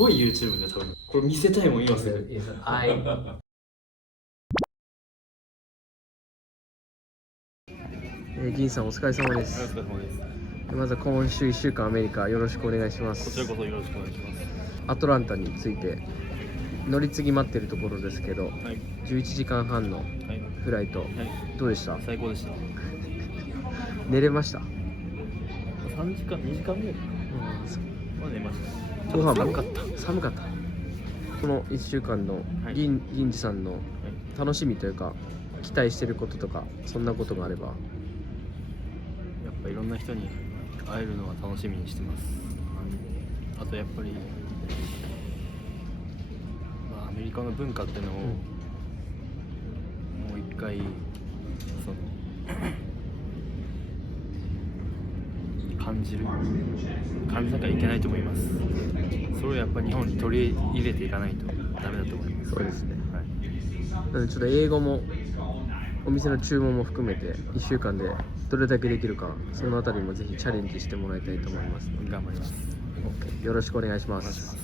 ごい YouTube で多分これ見せたいもん今すぐ。銀さんお疲れ様です。お疲れ様です。まずは今週1週間アメリカよろしくお願いします。こちらこそよろしくお願いします。アトランタについて乗り継ぎ待ってるところですけど、はい、11時間半のフライト、はい、どうでした？最高でした。寝れました？ 3時間2時間ぐらいかな。まあ寝ました。ご飯も寒かった。この1週間の銀次さんの楽しみというか期待してることとかそんなことがあれば。やっぱいろんな人に会えるのは楽しみにしてます。あとやっぱり、アメリカの文化っていうのをもう一回感じなきゃいけないと思います。それをやっぱり日本に取り入れていかないとダメだと思います。そうですね、はい、なのでちょっと英語もお店の注文も含めて1週間でどれだけできるか、そのあたりもぜひチャレンジしてもらいたいと思いますので頑張ります。OK、 よろしくお願いします。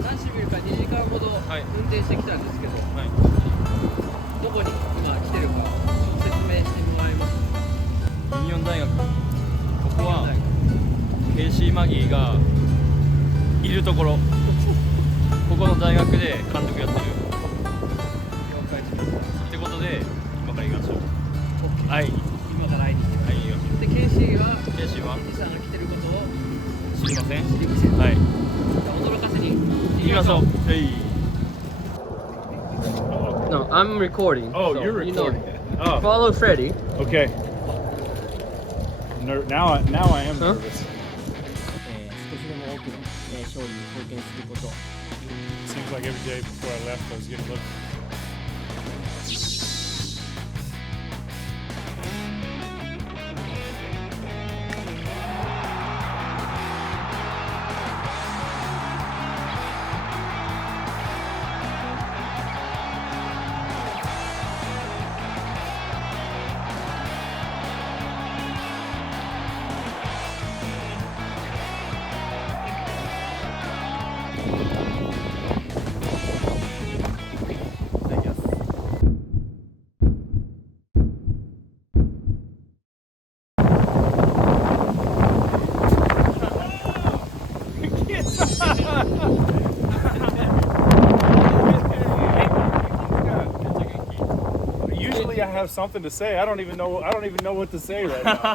ナッシュビルから2時間ほど運転してきたんですけど、はい、どこに今来てるか説明してもらえますか？ユニオン大学、ここはケイシー・マギーがいるところ、ここの大学で監督やってる。ってことで今から行きましょう。はい。今から会いに行きましょう。で、ケイシーは銀次さんが来てることを知りません。はい。じゃあ驚かせに行きましょう。No, I'm recording. Oh, so, you're recording. Oh. Follow Freddie. Okay. Now I am nervous. 少しでも多くの勝利に貢献すること。Seems like every day before I left, I was getting looked. Usually I have something to say. I don't even know what to say right now.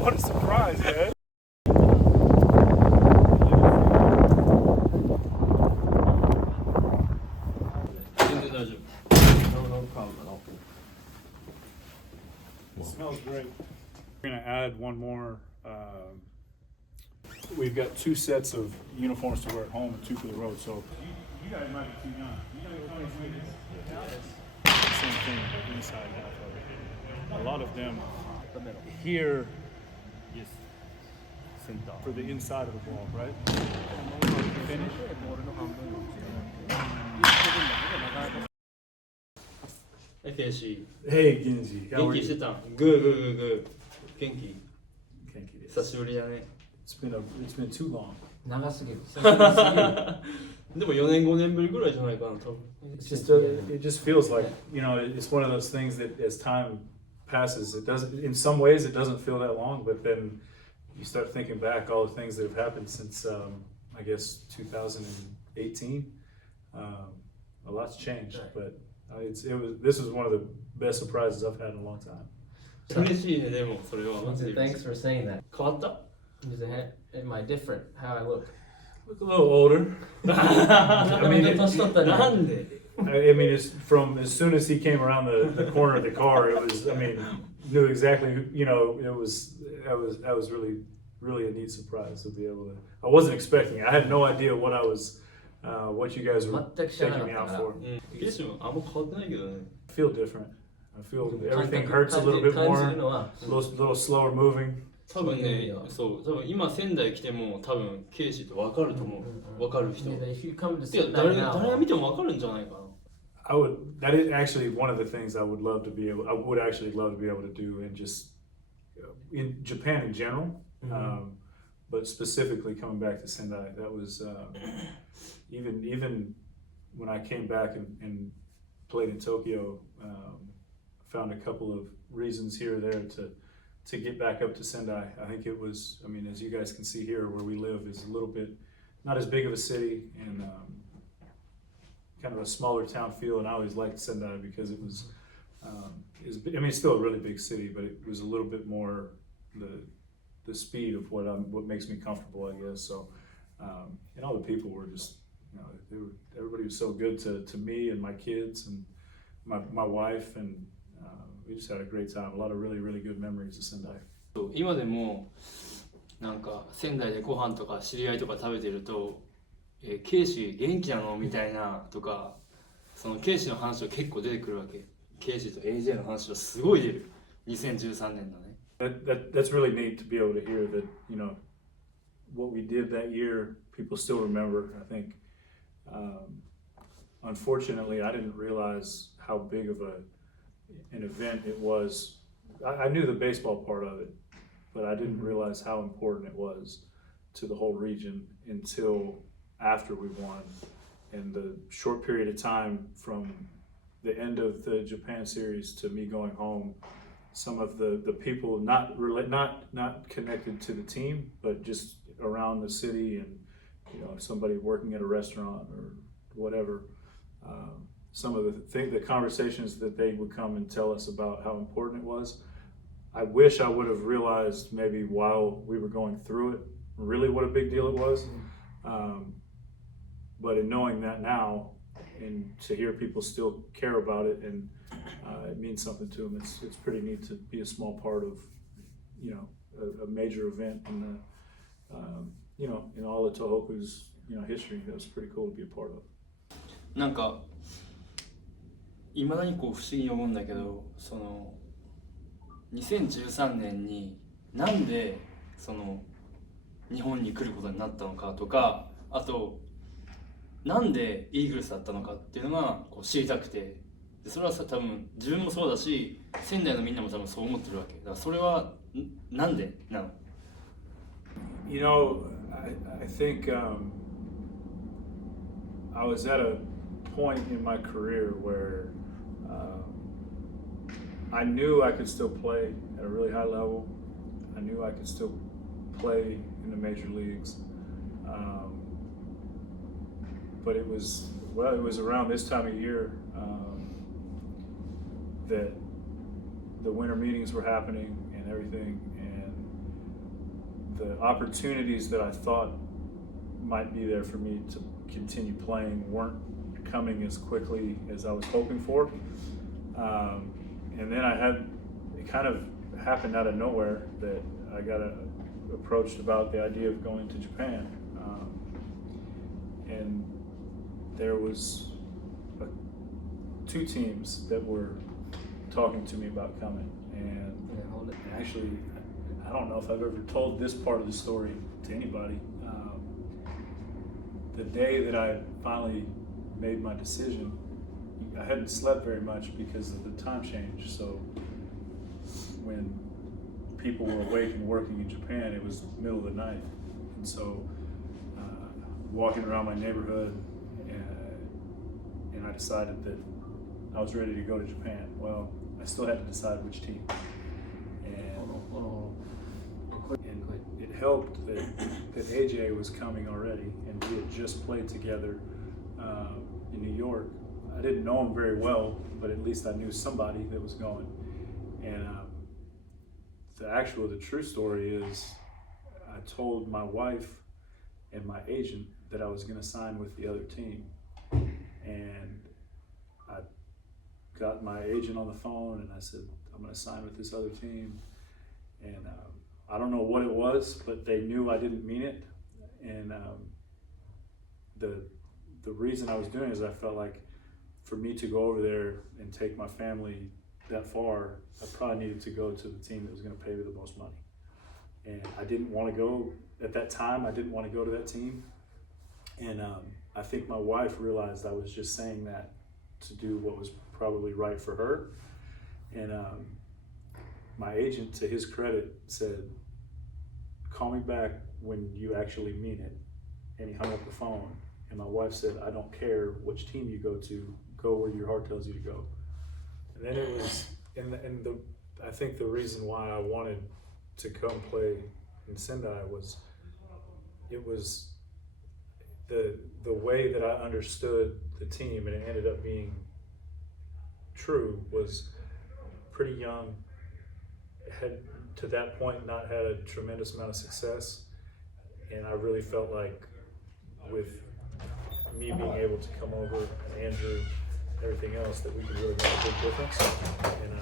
What a surprise, man. No problem at all. It smells great. We're gonna add one more. We've got 2 sets of uniforms to wear at home and 2 for the road. So you guys might be too young. You know what same thing, but inside and out of it. A lot of them here Yes. Center. for the inside of the ball, right? Finish. Hey, Keshi. Hey, Ginji. 元気してた？グー。元気？ Genkiです。久しぶりだね。It's been too long. 長すぎる。でも4年5年ぶりぐらいじゃないかな、多分。It just feels like, you know, it's one of those things that as time passes, it doesn't. In some ways, it doesn't feel that long, but then you start thinking back all the things that have happened since, I guess, 2018. A lot's changed, but this was one of the best surprises I've had in a long time. 嬉しいね、でもそれは。Thanks for saying that. 変わった？ Am I different? How I look? Look a little older. I mean, I mean, it's from as soon as he came around the corner of the car, it was. I mean, knew exactly. You know, that was really a neat surprise to be able to. I wasn't expecting it. I had no idea what you guys were taking me out for. I feel different. I feel everything hurts a little bit more. A little slower moving. 多分ね、多分今仙台来ても多分ケイシーって分かると思う。分かる人。誰が見ても分かるんじゃないかな。I would. That is actually one of the things I would actually love to be able to do, and just in Japan in general, but specifically coming back to Sendai. That was even when I came back and played in Tokyo. Found a couple of reasons here or there to get back up to Sendai. I think it was. I mean, as you guys can see here, where we live is a little bit not as big of a city, and kind of a smaller town feel, and I always liked Sendai because it was, I mean, it's still a really big city, but it was a little bit more the speed of what makes me comfortable, I guess. So, and all the people were just, you know, everybody was so good to me and my kids and my wife, and we just had a great time. A lot of really, really good memories of Sendai. 今でもなんか仙台でご飯とか知り合いとか食べてると、ケイシ元気なのみたいなとか、そのケイシの話が結構出てくるわけ。ケイシと AJ の話がすごい出る。2013年だね。That's really neat to be able to hear that, you know, what we did that year, people still remember. I think, unfortunately, I didn't realize how big of an event it was. I knew the baseball part of it, but I didn't realize how important it was to the whole region until after we won. And the short period of time from the end of the Japan series to me going home, some of the people not connected to the team, but just around the city, and you know, somebody working at a restaurant or whatever, some of the conversations that they would come and tell us about how important it was. I wish I would have realized maybe while we were going through it, really what a big deal it was. But in knowing that now, and to hear people still care about it, and it means something to them, it's pretty neat to be a small part of, you know, a major event in the, you know, in all of Tohoku's, you know, history. That was pretty cool to be a part of. なんかいまだにこう不思議に思うんだけど、その2013年になんでその日本に来ることになったのかとか、あとなんでイーグルスだったのかっていうのがこう知りたくて、でそれはさ多分自分もそうだし仙台のみんなも多分そう思ってるわけだから、それはなんでなの？ You know, I think I was at a point in my career where I knew I could still play at a really high level. I knew I could still play in the major leagues. But it was around this time of year that the winter meetings were happening and everything, and the opportunities that I thought might be there for me to continue playing weren't coming as quickly as I was hoping for. And then it kind of happened out of nowhere that I got approached about the idea of going to Japan. And there was two teams that were talking to me about coming. And actually, I don't know if I've ever told this part of the story to anybody. The day that I finally made my decision, I hadn't slept very much because of the time change. So when people were awake and working in Japan, it was the middle of the night. And so walking around my neighborhood, and I decided that I was ready to go to Japan. Well, I still had to decide which team. And it helped that AJ was coming already, and we had just played together in New York. I didn't know him very well, but at least I knew somebody that was going. And the true story is, I told my wife and my agent that I was going to sign with the other team. And I got my agent on the phone and I said, I'm going to sign with this other team. And I don't know what it was, but they knew I didn't mean it. And the reason I was doing it is I felt like for me to go over there and take my family that far, I probably needed to go to the team that was going to pay me the most money. And I didn't want to go, at that time, I didn't want to go to that team. And I think my wife realized I was just saying that to do what was probably right for her. And my agent, to his credit, said, "Call me back when you actually mean it." And he hung up the phone. And my wife said, "I don't care which team you go to, go where your heart tells you to go." And then it was, I think the reason why I wanted to come play in Sendai was, it was the way that I understood the team, and it ended up being true, was pretty young, had to that point not had a tremendous amount of success, and I really felt like with me being able to come over, and Andrew, everything else, that we could really make a big difference. And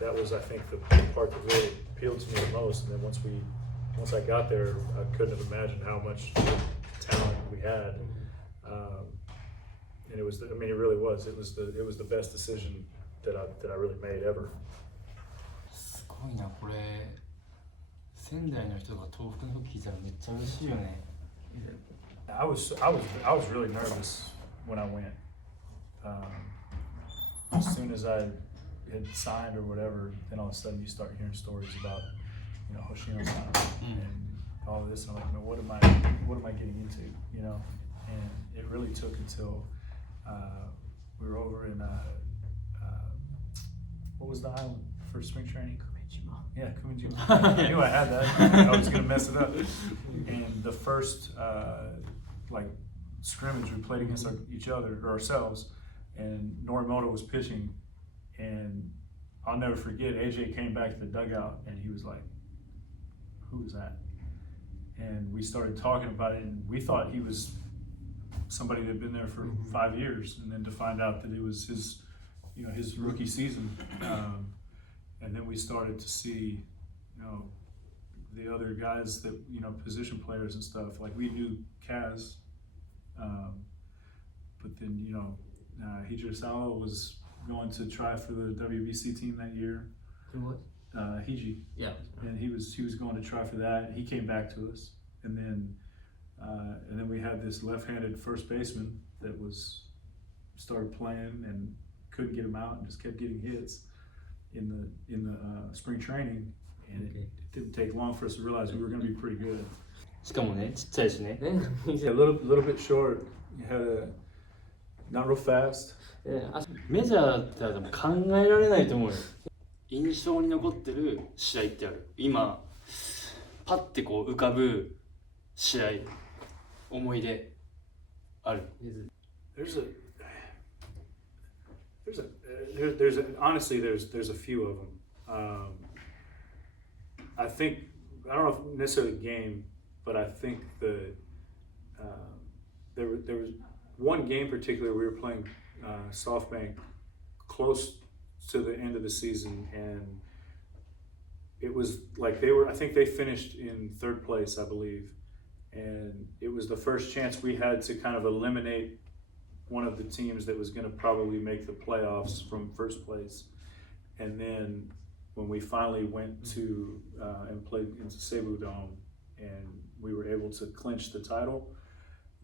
that was, I think, the part that really appealed to me the most. And then once I got there, I couldn't have imagined how much talent we had. And it was, it really was. It was the best decision that I really made ever. すごいな、これ仙台の人が東北のこと聞いたらめっちゃ嬉しいよね。I was really nervous when I went. As soon as I had signed or whatever, then all of a sudden you start hearing stories about, Hoshino-san and all of this, and I'm like, what am I getting into, And it really took until we were over in what was the island for spring training? Yeah, Kumijima. I knew I had that. I was gonna mess it up. And the first scrimmage, we played against each other or ourselves, and Norimoto was pitching, and I'll never forget, AJ came back to the dugout and he was like, "Who is that?" And we started talking about it, and we thought he was somebody that had been there for 5 years, and then to find out that it was his, his rookie season. And then we started to see, the other guys that, position players and stuff. Like we knew Kaz, but then, Hijirasawa was going to try for the WBC team that year. Who was? Hiji. Yeah. And he was going to try for that. He came back to us, and then we had this left-handed first baseman that started playing and couldn't get him out and just kept getting hits in the spring training, and it didn't take long for us to realize we were going to be pretty good. しかもね、ちっちゃいしね。 Yeah, a little bit short. You had not real fast. メジャーだったらでも考えられないと思うよ。印象に残ってる試合ってある？今パッてこう浮かぶ試合、思い出ある？ Honestly, there's a few of them. I don't know if necessarily game, but I think there was one game particularly we were playing SoftBank close to the end of the season, and it was like I think they finished in third place, I believe, and it was the first chance we had to kind of eliminate one of the teams that was going to probably make the playoffs from first place. And then when we finally went to and played into Seibu Dome, and we were able to clinch the title,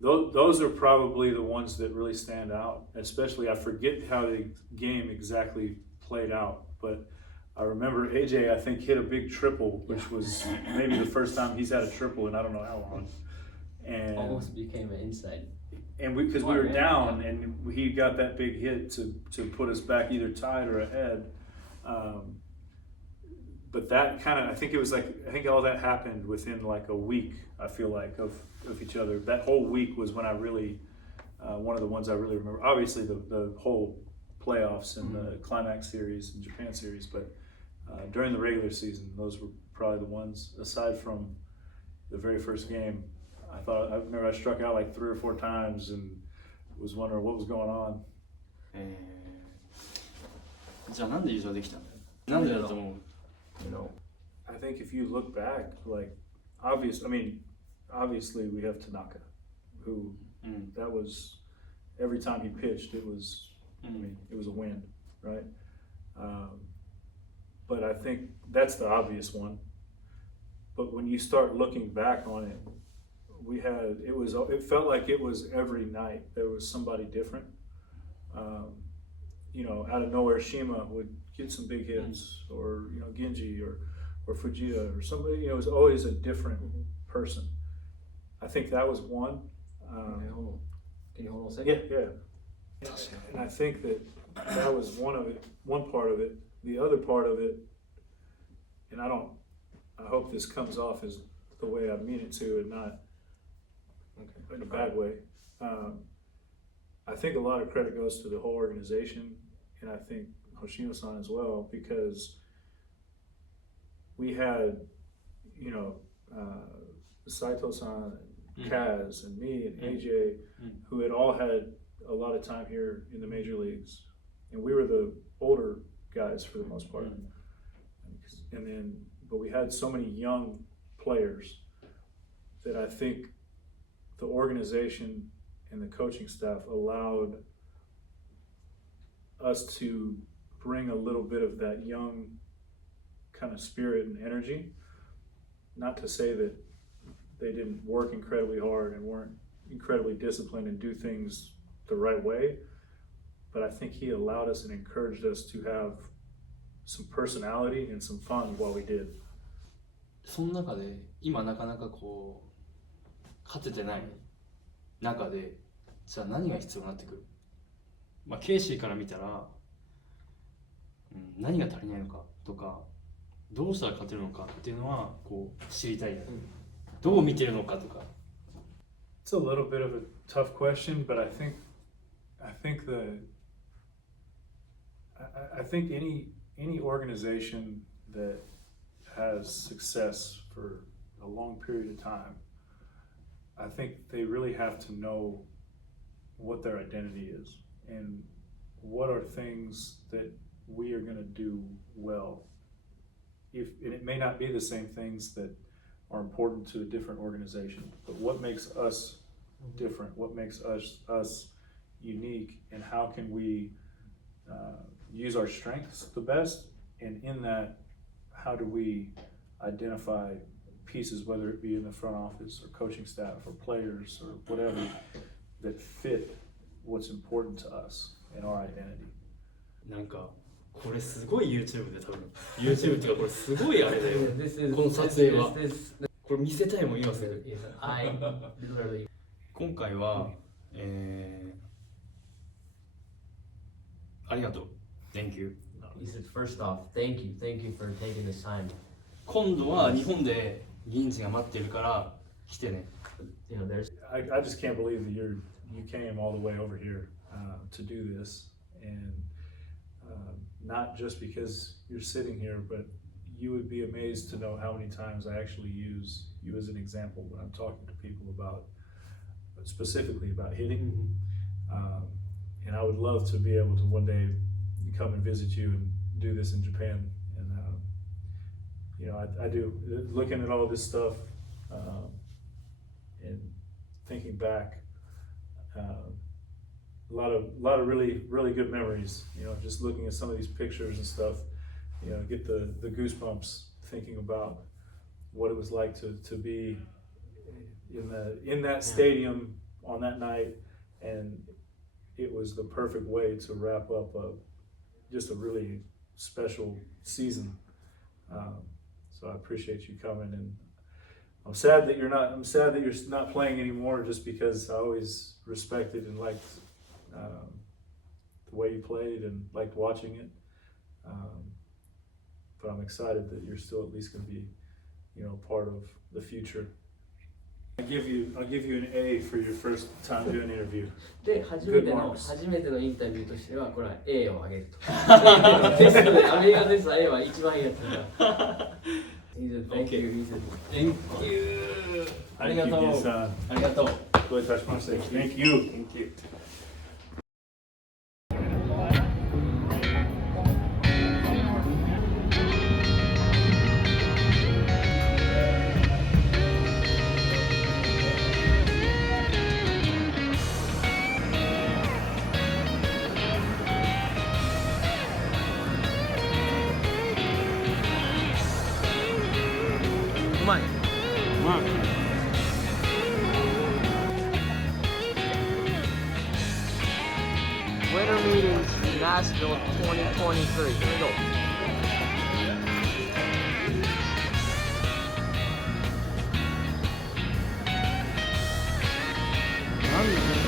those are probably the ones that really stand out. Especially, I forget how the game exactly played out, but I remember AJ, I think, hit a big triple, which was maybe the first time he's had a triple in I don't know how long. And Almost became an inside. And because we were down, and he got that big hit to put us back either tied or ahead. But that kind of, I think all that happened within like a week, I feel like, of each other. That whole week was when I really, one of the ones I really remember. Obviously the whole playoffs and the climax series and Japan series, but during the regular season, those were probably the ones, aside from the very first game. I remember I struck out like 3 or 4 times and was wondering what was going on. じゃあなんで優勝できたんだよ。なんでだと思う？ I think if you look back, like obviously we have Tanaka, who that was every time he pitched, it was it was a win, right? But I think that's the obvious one. But when you start looking back on it, it felt like it was every night there was somebody different. out of nowhere, Shima would get some big hits, or Ginji or Fujita or somebody. It was always a different person. I think that was one. Yeah. And I think that was one part of it. The other part of it, and I hope this comes off as the way I mean it to, and not in a bad way. I think a lot of credit goes to the whole organization, and I think Hoshino-san as well, because we had, Saito-san, Kaz, and me, and AJ, who had all had a lot of time here in the major leagues, and we were the older guys for the most part. But we had so many young players that I think the organization and the coaching staff allowed us to bring a little bit of that young kind of spirit and energy. Not to say that they didn't work incredibly hard and weren't incredibly disciplined and do things the right way, but I think he allowed us and encouraged us to have some personality and some fun while we did. その中で今なかなかこう勝ててない中で、じゃあ何が必要になってくる？ケイシーから見たら、何が足りないのかとか、どうしたら勝てるのかっていうのはこう知りたいね。どう見てるのかとか。It's a little bit of a tough question, but I think any organization that has success for a long period of time, I think they really have to know what their identity is and what are things that we are going to do well. And it may not be the same things that are important to a different organization, but what makes us different, what makes us unique, and how can we use our strengths the best, and in that, how do we identify pieces, whether it be in the front office or coaching staff or players or whatever, that fit what's important to us and our identity. なんかこれすごい YouTube で多分 YouTube っていうかこれすごいあれだよこの撮影はこれ見せたいもん今すぐ今回は、ありがとう Thank you He said, first off, thank you for taking this time. 今度は日本で銀次が待ってるから来てね I just can't believe that you came all the way over here to do this, and not just because you're sitting here, but you would be amazed to know how many times I actually use you as an example when I'm talking to people about, specifically about hitting. And I would love to be able to one day come and visit you and do this in Japan. And I do, looking at all this stuff and thinking back, a lot of really good memories, just looking at some of these pictures and stuff, get the goosebumps thinking about what it was like to be in that stadium on that night, and it was the perfect way to wrap up just a really special season. So I appreciate you coming, and I'm sad that you're not playing anymore, just because I always respected and liked the way you played and liked watching it. But I'm excited that you're still at least going to be, part of the future. I'll give you an A for your first time doing an interview. で、初めてのインタビューとしては、これは A をあげると。テストで、アメリカテスト A は一番いいやつだから。He said, thank you. He said, Thank you ありがとうありがとうどういたしまして Thank you. Thank youうまい。Nashville 2023. Here we go.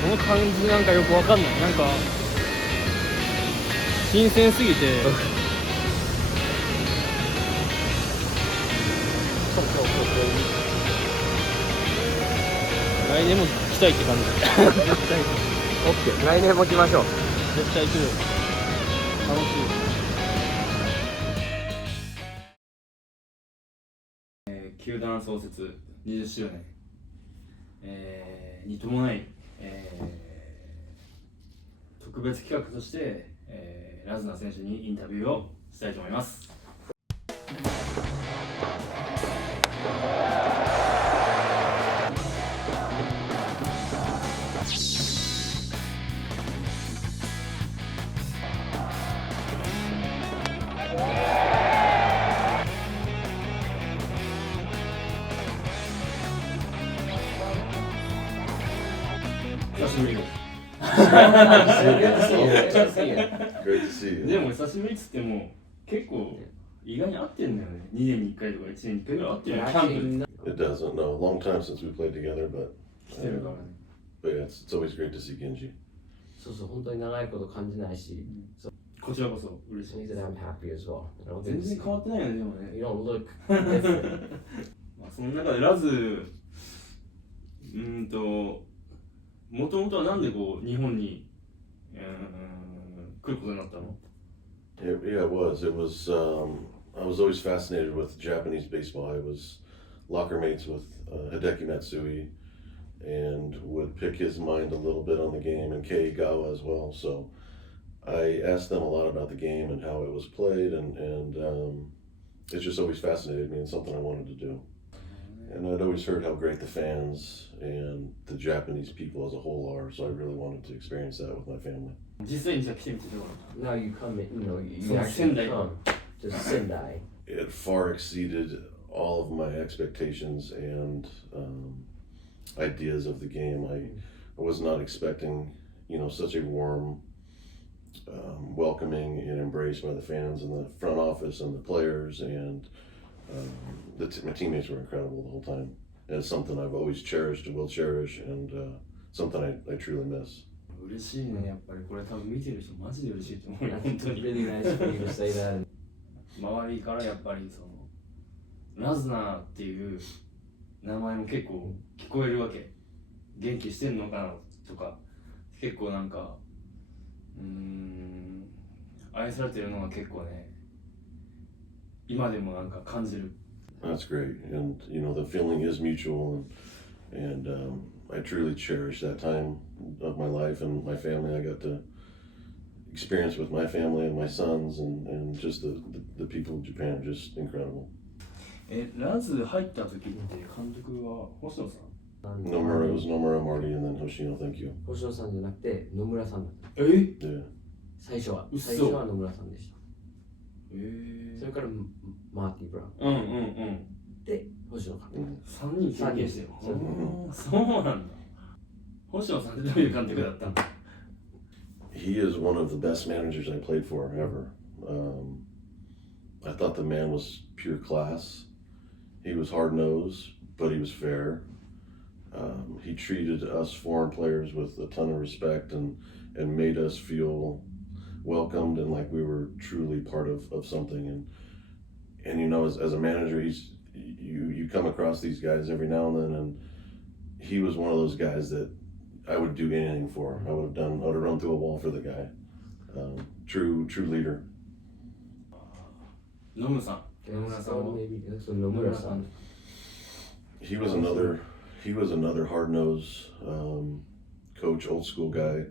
この感じなんかよくわかんない。なんか新鮮すぎて来年も来たいって感じ。絶対 OK。来年も来ましょう。絶対来る。楽しい。球団創設20周年、に伴い、特別企画として、ラズナー選手にインタビューをしたいと思います。久しぶりです。Great to see you. でも久しぶりっつっても結構意外に合ってんだよね。2年に1回とか1年に1回ぐらい合ってるよね。キャンプ It doesn't. No, a long time since we played together, but 来てるからね。 but yeah, it's always great to see Genji. そうそう、本当に長いこと感じないし、こちらこそ嬉しい Things で that す。 I'm happy as well. 全然変わってないよね、でもね。 You don't look different. まあその中でラズ、もともとはなんでこう日本に、来ることになったの？ Yeah, it was. It was. I was always fascinated with Japanese baseball. I was locker mates with Hideki Matsui, and would pick his mind a little bit on the game, and Kei Gawa as well. So I asked them a lot about the game and how it was played, and it just always fascinated me and something I wanted to do. And I'd always heard how great the fans and the Japanese people as a whole are, so I really wanted to experience that with my family. 実際にじゃあ来てみてどうだっ Now you come in, you So actually Sendai. come to Sendai. It far exceeded all of my expectations and ideas of the game. I was not expecting, such a warm, welcoming and embrace by the fans and the front office and the players, and my teammates were incredible the whole time. And it's something I've always cherished and will cherish, and something I truly miss. た？嬉しいね、やっぱりこれ多分見てる人マジで嬉しいと思うよ、本当に。 Really nice for you to say that. 周りからやっぱりそのラズナーっていう名前も結構聞こえるわけ。元気してんのかなとか、結構なんか愛されてるのが結構ね、今でもなんか感じる。 That's great, and the feeling is mutual, and I truly cherish that time of my life and my family. I got to experience with my family and my sons, and just the people of Japan, just incredible. ラズ入った時って監督は星野さん？ Nomura, it was Nomura, Marty, and then Hoshino. Thank you. 星野さんじゃなくて野村さんだった。Yeah. 最初は嘘最初は野村さんでした。それからマーティ・ブラウンで星野監督。3人経験してる。そうそうなんだ。星野さんってどういう監督だったの？ He is one of the best managers I played for ever. I thought the man was pure class. He was hard-nosed, but he was fair. He treated us foreign players with a ton of respect, and made us feel welcomed and like we were truly part of something. And as a manager, you come across these guys every now and then, and he was one of those guys that I would do anything for. I would have run through a wall for the guy. True leader. 野村さん。野村さんは？野村さん。He was another hard-nosed coach, old school guy.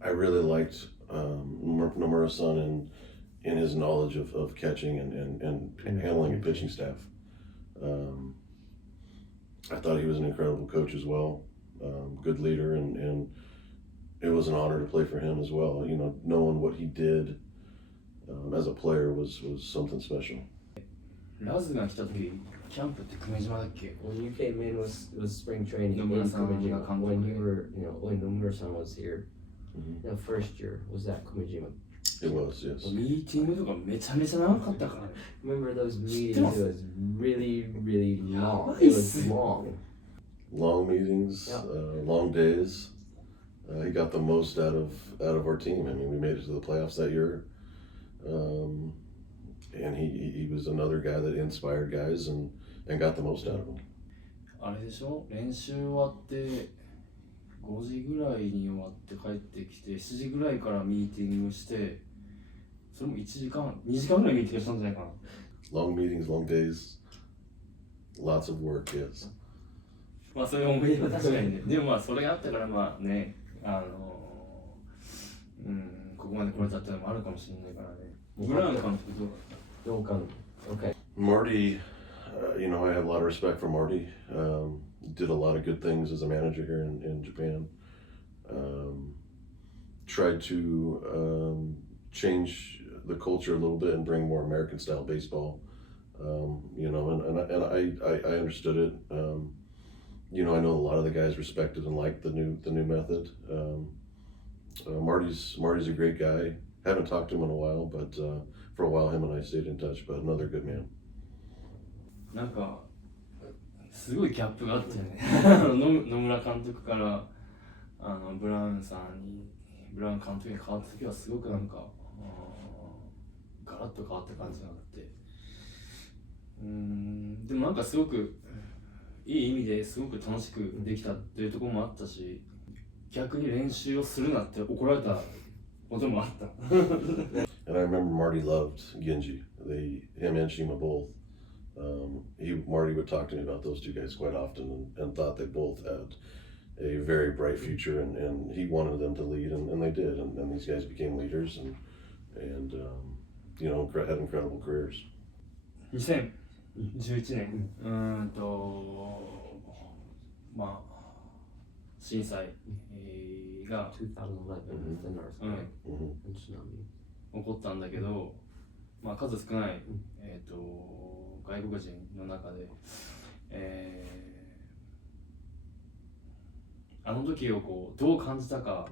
I really liked Nomura-san in his knowledge of catching and handling a pitching staff. I thought he was an incredible coach as well, good leader, and it was an honor to play for him as well. Knowing what he did as a player was something special. ラズが来た時、キャンプって久米島だっけ？ When you came in was spring training in Nomura-san Kumejima. が監督で。 When Nomura-san was here, the first year was that Kumejima. It was, yes. ミーティングとかめちゃめちゃ長かったからね。 Remember those meetings? 知ってます It was really, really long. やば It いっ was す。 long. Long meetings, Yeah. long days. He got the most out of our team. I mean, we made it to the playoffs that year, and he was another guy that inspired guys and got the most out of them. あれでしょ、練習終わって5時ぐらいに終わって帰ってきて7時ぐらいからミーティングして、それも1時間2時間ぐらいミーティングしたんじゃないかな。 Long meetings, long days, lots of work, yes. まあそういう思い出は確かにね。でもまあそれがあったからまあね、ここまで来れたってのもあるかもしれないからね。ブラウン監督どうだった？ Okay. Marty, you know, I have a lot of respect for Marty. Did a lot of good things as a manager here in Japan. Tried to change the culture a little bit and bring more American style baseball. You know, and I understood it. You know, I know a lot of the guys respected and liked the new method. Marty's a great guy. Haven't talked to him in a while, but for a while him and I stayed in touch. But another good man. なんかすごいギャップがあったよね。野村監督からブラウン監督に変わった時はすごくなんかガラッと変わった感じがあって、でもなんかすごくいい意味ですごく楽しくできたっていうところもあったし、逆に練習をするなって怒られたこともあった。And I remember Marty loved Ginji. Him and Shima both. Marty would talk to me about those two guys quite often and thought they both had a very bright future and he wanted them to lead and they did and these guys became leaders and you know, had incredible careers. 2011年、まあ震災が2011 the North Korea and tsunami. 起こったんだけど、まあ数少ない外国人の中で、あの時をこうどう感じたか、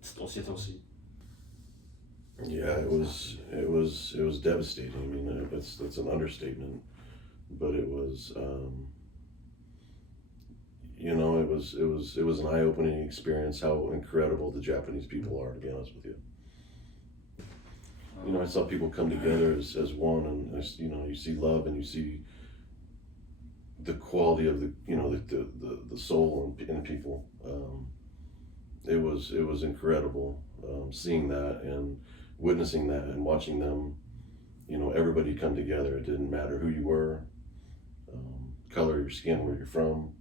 ちょっと教えてほしい。Yeah, it was devastating. I mean, that's an understatement, but it was, you know, it was an eye-opening experience how incredible the Japanese people are, to be honest with you. You know, I saw people come together as one, and you know, you see love and you see the quality of the soul in people. It was incredible seeing that and witnessing that and watching them. You know, everybody come together. It didn't matter who you were, color of your skin, where you're from,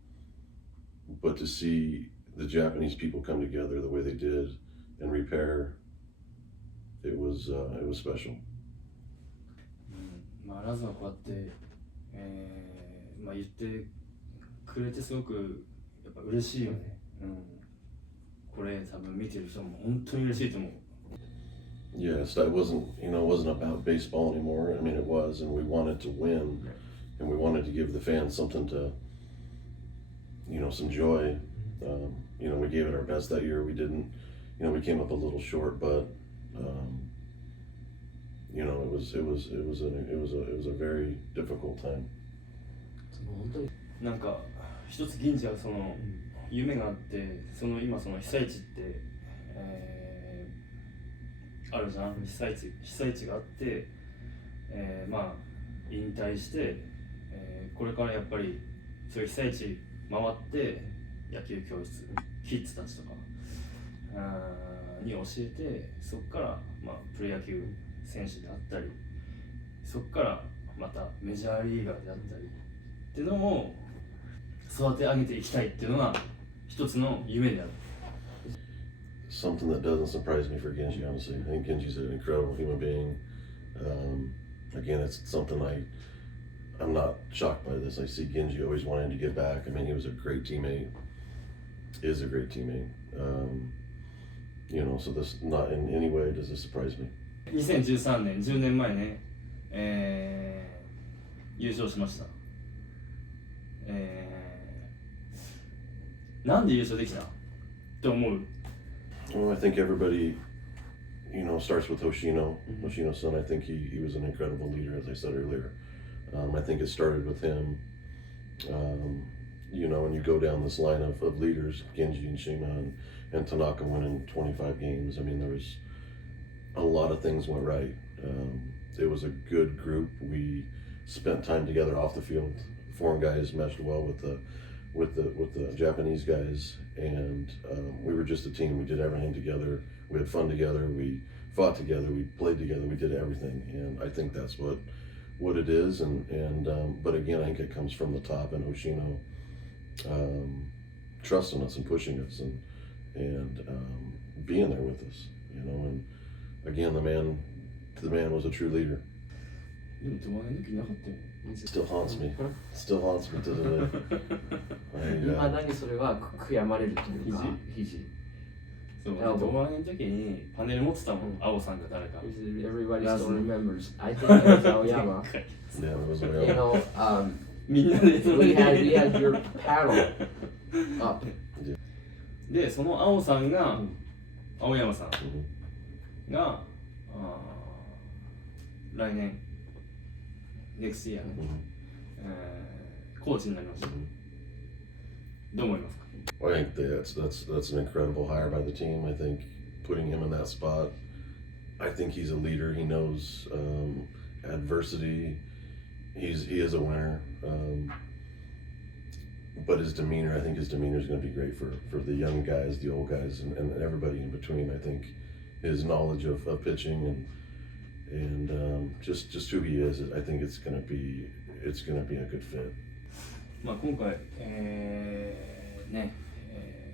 but to see the Japanese people come together the way they did and repair. It was special. まあラズはこうやって、まあ言ってくれてすごくやっぱ嬉しいよね。これ多分見てる人も本当に嬉しいと思う。Yes, that wasn't about baseball anymore. I mean, it was, and we wanted to win, and we wanted to give the fans something to, you know, some joy. You know, we gave it our best that year. We didn't, you know, we came up a little short, but. You know, it was a very difficult time. なんか一つ銀次はその夢があって、その今その被災地って、あるじゃん。被災地があって、まあ引退して、これからやっぱりそういう被災地回って野球教室キッズたちとかに教えて、そこからまあプロ野球選手であったり、そこからまたメジャーリーガーであったりっていうのを育て上げていきたいっていうのが一つの夢である。Something that doesn't surprise me for Genji, honestly. I think Genji's an incredible human being. Again, it's something I'm not shocked by this. I see Genji always wanting to give back. I mean, he was a great teammate. Is a great teammate. You know, so this not in any way does this surprise me. 2013年、10年前ね、優勝しました。なんで優勝できたって思う？ Well, I think everybody, starts with Hoshino. Hoshino's son, I think he was an incredible leader, as I said earlier. I think it started with him. And you go down this line of leaders, Genji and Shima and Tanaka winning 25 games. I mean, there was a lot of things went right. It was a good group. We spent time together off the field. Foreign guys meshed well with the Japanese guys, and we were just a team. We did everything together. We had fun together. We fought together. We played together. We did everything, and I think that's what it is. But again, I think it comes from the top, and Hoshino trusting us and pushing us and being there with us. And again, the man was a true leader. でも友達の時なかったよ。 Still haunts me. Still haunts me to the day. いまだにそれは悔やまれるというか。肘。そう、友達の時にパネル持ってたもん、青さんが誰か。Everybody still remembers. I think it was Aoyama. Yeah, it was You know, みんなで we had your paddle up. で、その青さんが、青山さんが、来年、next year ね、コーチになりました。どう思いますか？ I think that's an incredible hire by the team. I think putting him in that spot, I think he's a leader. He knows adversity. He is a winner. But his demeanor, I think his demeanor is going to be great for the young guys, the old guys, and everybody in between. I think his knowledge of pitching and just who he is, I think it's going to be a good fit. まあ今回、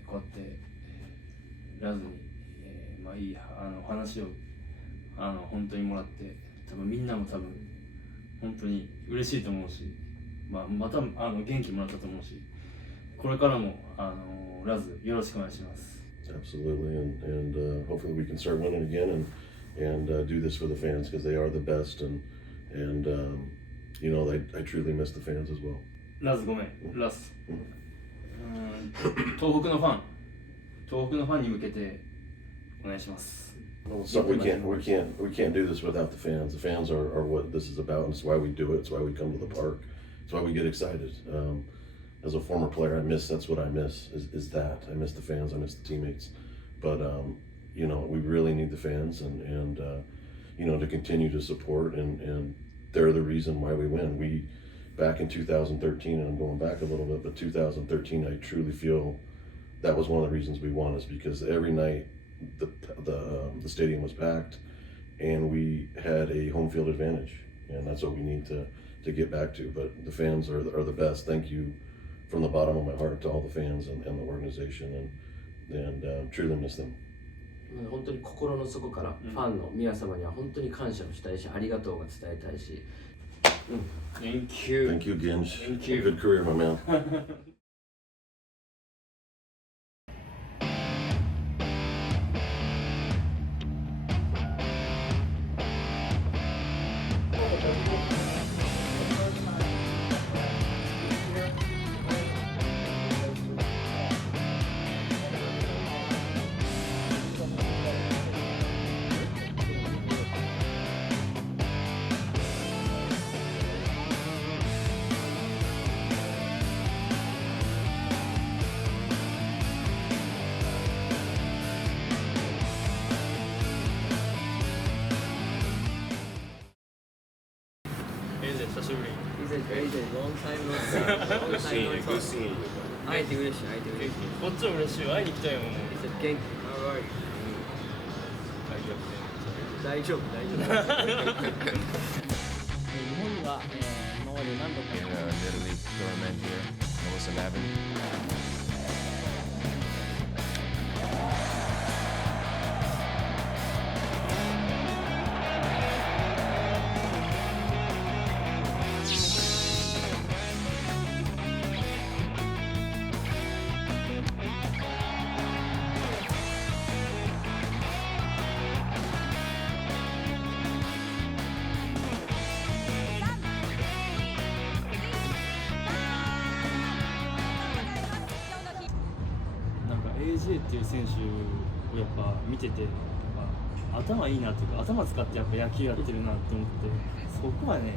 こうやってラズに、まあいい話を本当にもらって、多分みんなも本当に嬉しいと思うし、また元気もらったと思うし、これからもラズよろしくお願いします。 Absolutely, and hopefully we can start winning again and do this for the fans because they are the best and I truly miss the fans as well. ラズごめん、ラス。東北のファンに向けてお願いします。 So we can't do this without the fans. The fans are what this is about, and it's why we do it. It's why we come to the park. It's why we get excited. As a former player, that's what I miss. Is that I miss the fans. I miss the teammates. But we really need the fans, and to continue to support, and they're the reason why we win. We back in 2013, and I'm going back a little bit, but 2013, I truly feel that was one of the reasons we won, is because every night the stadium was packed, and we had a home field advantage, and that's what we need to get back to. But the fans are the best. Thank you from the bottom of my heart to all the fans and the organization, and truly miss them. 本当に心の底からファンの皆様には本当に感謝をしたいし、ありがとうが伝えたいし。Thank you. Thank you, Ginge. Thank you. Good career, my man. long time no see. Long time no talk. 会えて嬉しい、会えて嬉しい。こっちも嬉しい、会いに来たよ、もう。元気。How are you? 大丈夫、大丈夫。日本には、今まで何度か。Little League tournament here. I was 11. AJ っていう選手やっぱ見てて、頭いいなというか、頭使ってやっぱ野球やってるなと思って、そこはね、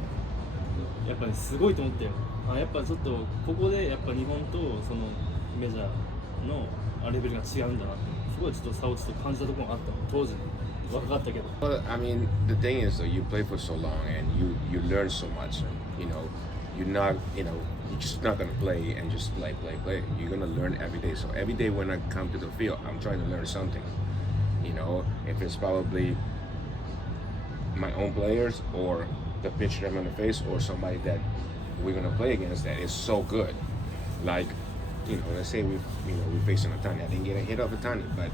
やっぱね、すごいと思ったよ。やっぱちょっとここでやっぱ日本とそのメジャーのレベルが違うんだなって、すごいちょっと差をちょっと感じたところがあったの、当時若かったけど。Well, I mean, the thing is, though, you play for so long and you learn so much. You know, you're not, you're just not gonna play and just play. You're gonna learn every day. So every day when I come to the field, I'm trying to learn something. You know, if it's probably my own players or the pitcher I'm gonna face or somebody that we're gonna play against that is so good. Like, let's say we're facing Otani. I didn't get a hit off Otani, but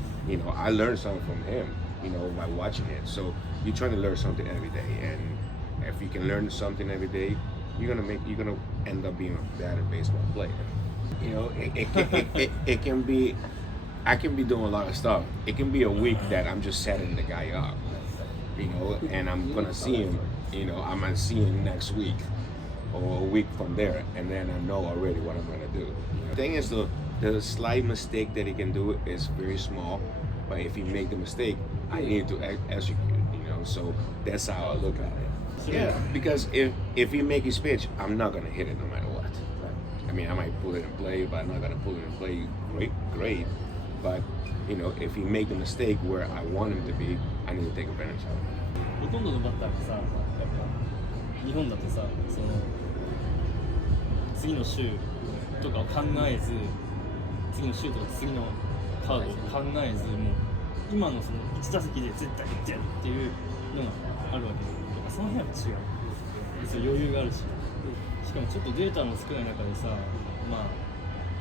I learned something from him. By watching it. So you're trying to learn something every day, and if you can learn something every day, you're gonna end up being a better baseball player. It can be. I can be doing a lot of stuff. It can be a week that I'm just setting the guy up, and I'm gonna see him. I'm gonna see him next week or a week from there, and then I know already what I'm gonna do. The thing is, the slight mistake that he can do is very small, but if he make the mistake, I need to execute. So that's how I look at it. Yeah, because if he make his pitch, I'm not gonna hit it no matter what. I mean, I might pull it and play, but I'm not gonna pull it and play great. But if he make the mistake where I want him to be, I need to take advantage of it. ほとんどのバッターがさ、やっぱ日本だとさ、その次の週とかを考えず、次の週とか次のカードを考えず、もう今のその1打席で絶対打ってやるっていうのがあるわけで、その辺は違う。そう余裕があるし、しかもちょっとデータの少ない中でさ、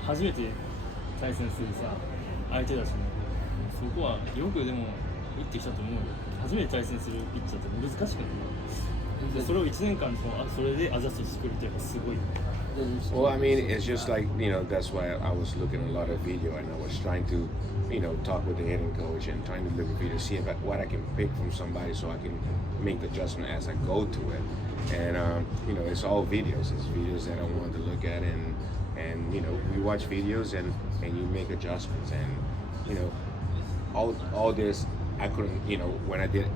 初めて対戦するさ相手だしね、そこはよくでも打ってきたと思うよ。初めて対戦するピッチャーって難しくない。それを1年間それでアジャストしてくるってやっぱすごいよ。Well, I mean, it's just like, that's why I was looking at a lot of video and I was trying to, talk with the hitting coach and trying to look at video, see what I can pick from somebody so I can make the adjustment as I go to it. And, it's all videos. It's videos that I want to look at and we watch videos and you make adjustments and, all this, I couldn't, when I did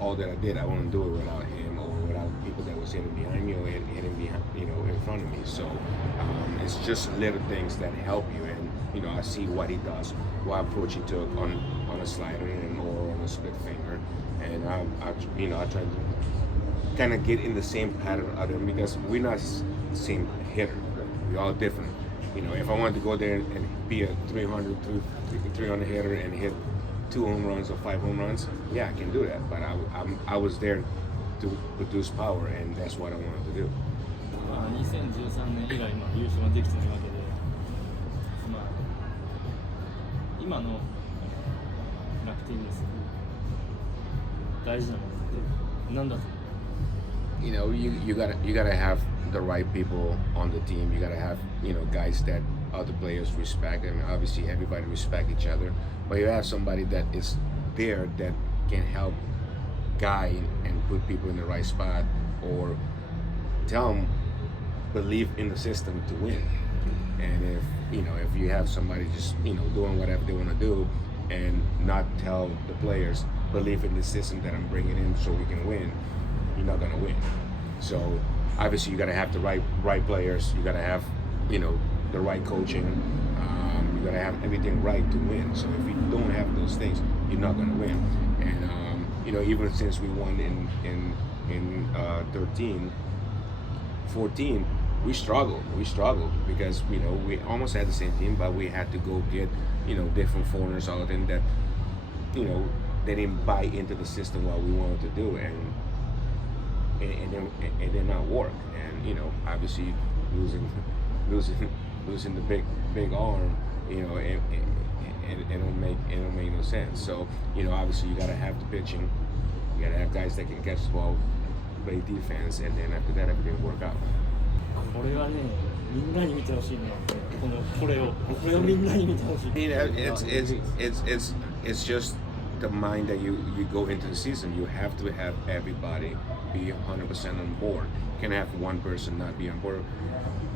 all that I did, I wouldn't do it without him or without people that was hitting behind me or hitting behind, in front of me. So it's just little things that help you. And I see what he does, what approach he took on a slider or on a split finger, and I try to kind of get in the same pattern of him because we're not the same hitter. We're all different. If I wanted to go there and be a 300 hitter and hit 2 home runs or 5 home runs, yeah, I can do that. But I was there to produce power, and that's what I wanted to do. 2013年以来優勝ができてないわけで、今の楽天です大事なものって何だと思う？ You gotta have the right people on the team. You gotta have guys that other players respect. I mean, obviously everybody respect each other, but you have somebody that is there that can help guide and put people in the right spot or tell them believe in the system to win. And if you have somebody just doing whatever they want to do and not tell the players believe in the system that I'm bringing in so we can win, you're not gonna win. So obviously you gotta have the right players. You gotta have the right coaching. You gotta have everything right to win. So if you don't have those things, you're not gonna win. And even since we won in 13, 14, we struggled because we almost had the same team, but we had to go get different foreigners out and that they didn't buy into the system what we wanted to do, and it did not work. And obviously losing the big arm, it don't make no sense. So obviously you gotta have the pitching, you gotta have guys that can catch the ball, play defense, and then after that everything will work out. これはね、みんなに見てほしいね。これをみんなに見てほしい。It's just the mind that you go into the season. You have to have everybody be 100% on board. You can't have one person not be on board.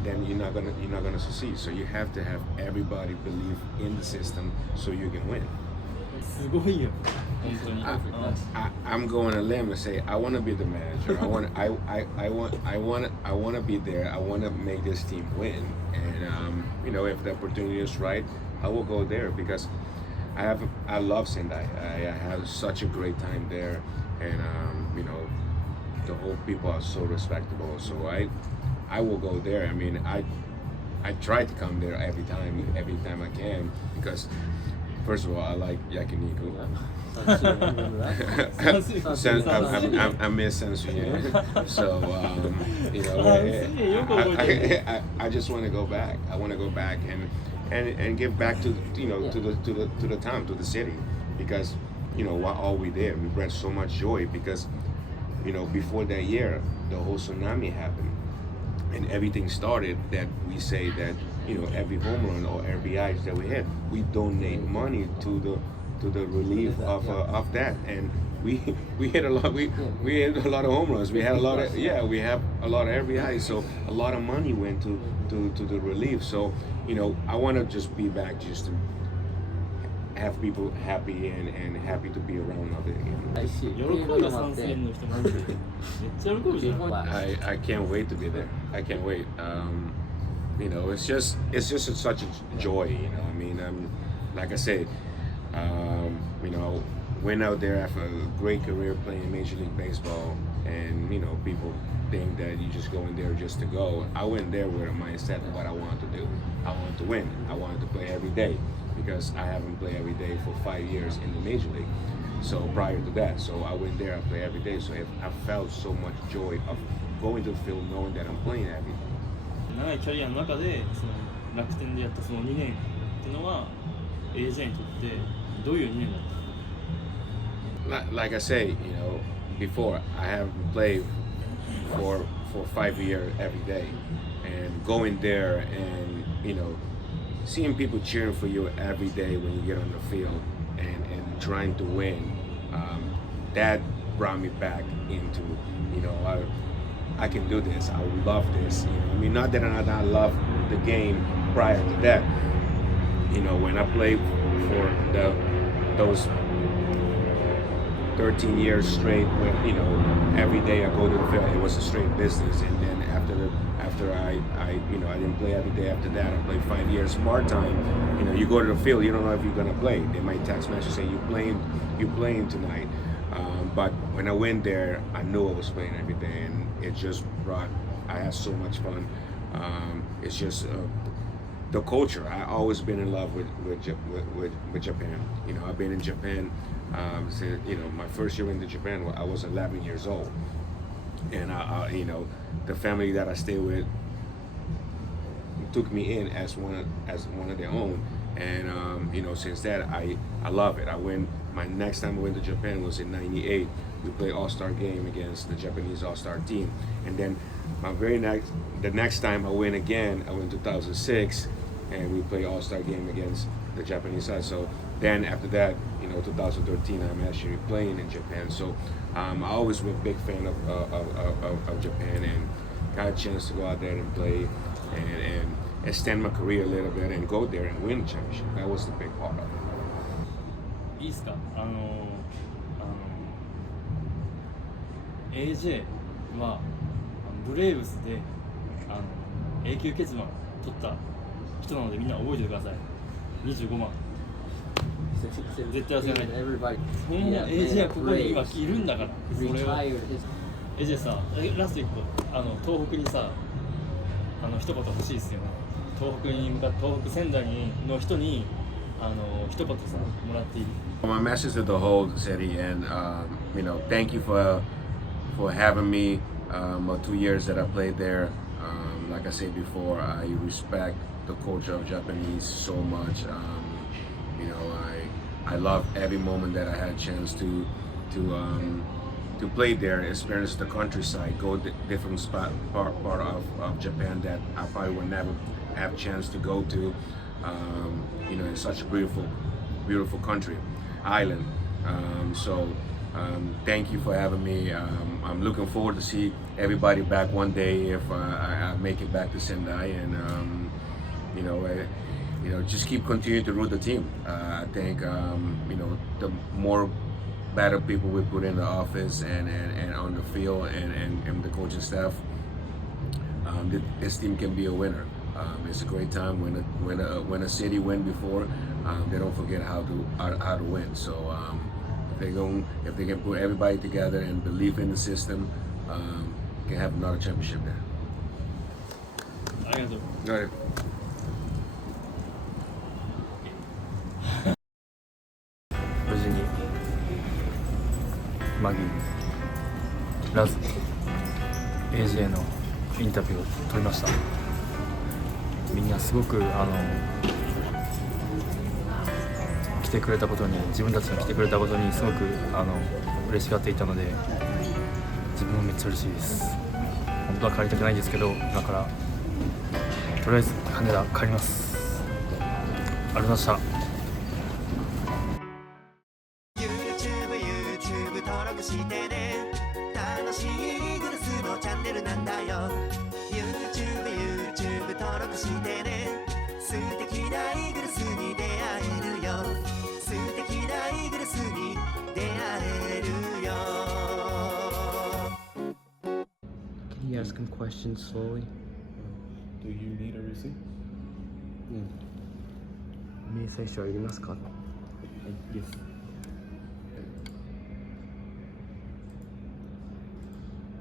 Then you're not gonna succeed. So you have to have everybody believe in the system so you can win. すごいよ本当に。 I'm going to limb and say I want to be the manager. I want to be there. I want to make this team win. And if the opportunity is right, I will go there because I love Sendai. I have such a great time there, and the whole people are so respectable. So I will go there. I mean, I try to come there every time I can because first of all I like yakiniku. I miss Sensuyen. So I just want to go back. I want to go back and give back to the town, to the city, because while all we did, we brought so much joy because before that year the whole tsunami happened and everything started that we say that every home run or RBIs that we hit, we donate money to the relief of that, and we hit a lot. We hit a lot of home runs. We had a lot of we have a lot of RBIs. So a lot of money went to the relief. So I want to just be back, just to have people happy and happy to be around of it again. 喜ぶよ3世の人マジでめっちゃ喜ぶじゃん。 I can't wait to be there. I can't wait. It's just such a joy. I mean, like I said, went out there after a great career playing Major League Baseball, and people think that you just go in there just to go. I went there with a mindset of what I wanted to do. I wanted to win. I wanted to play every day because I haven't played every day for 5 years in the Major League. So prior to that, so I went there, I played every day. So I felt so much joy of going to the field knowing that I'm playing every day. 長いキャリアの中でその楽天でやったその2年っていうのは AJ にとってどういう2年だった？ Like I say, before I haven't played for 5 years every day, and going there and seeing people cheering for you every day when you get on the field and trying to win, that brought me back into I can do this. I love this. Not that I not love the game prior to that. When I played for those 13 years straight, when every day I go to the field, it was a straight business. And then after I didn't play every day after that. I played 5 years part-time. You go to the field, you don't know if you're gonna play. They might text message say you playing tonight. But when I went there, I knew I was playing every day, and it just I had so much fun. It's just the culture. I always been in love with Japan. I've been in Japan since my first year into Japan. I was 11 years old, and the family that I stayed with took me in as one of their own, and since that I love it. My next time I went to Japan was in '98. We played All-Star game against the Japanese All-Star team, and then the next time I went again, I went 2006, and we played All-Star game against the Japanese side. So then after that, 2013, I'm actually playing in Japan. So I always been a big fan of Japan, and got a chance to go out there and play and extend my career a little bit and go there and win the championship. That was the big part of it. いいですかAJ はブレーブスで永久欠番取った人なのでみんな覚えておいてください。25万絶対忘れないで。その AJ はここに今いるんだから。それを AJ さ、ラスト1個東北にさ一言欲しいですよね。東北に向かって東北仙台の人に一言さもらっていい？ My message to the whole city, and thank you for having me. 2 years that I played there. Like I said before, I respect the culture of Japanese so much. I love every moment that I had a chance to play there, experience the countryside, go different part of Japan that I probably would never have a chance to go to. It's such a beautiful country, island. Thank you for having me. I'm looking forward to see everybody back one day if I make it back to Sendai. And just keep continuing to root the team. I think the more better people we put in the office and on the field and the coaching staff, this team can be a winner. It's a great time when a city win before, they don't forget how to win. So if they can put everybody together and believe in the system, can have another championship there. ありがとう。Go ahead. 無事にマギー、ラズ、AJ のインタビューを撮りました。みんなすごく来てくれたことに、自分たちが来てくれたことにすごく嬉しがっていたので、自分もめっちゃ嬉しいです。本当は帰りたくないんですけど、今からとりあえず羽田帰ります。ありがとうございました。YouTube 登録してね。楽しいイーグルスのチャンネルなんだよ。YouTube 登録してね。素敵なイーグルスに出会えるよ。素敵なイーグルスに出会えるよ。 Can you ask him questions slowly? Do you need a receipt? 明細書はいりますか？ Yes.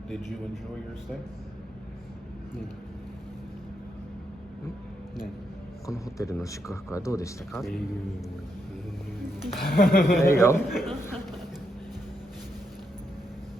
Did you enjoy your stay? このホテルの宿泊はどうでしたか？There you go.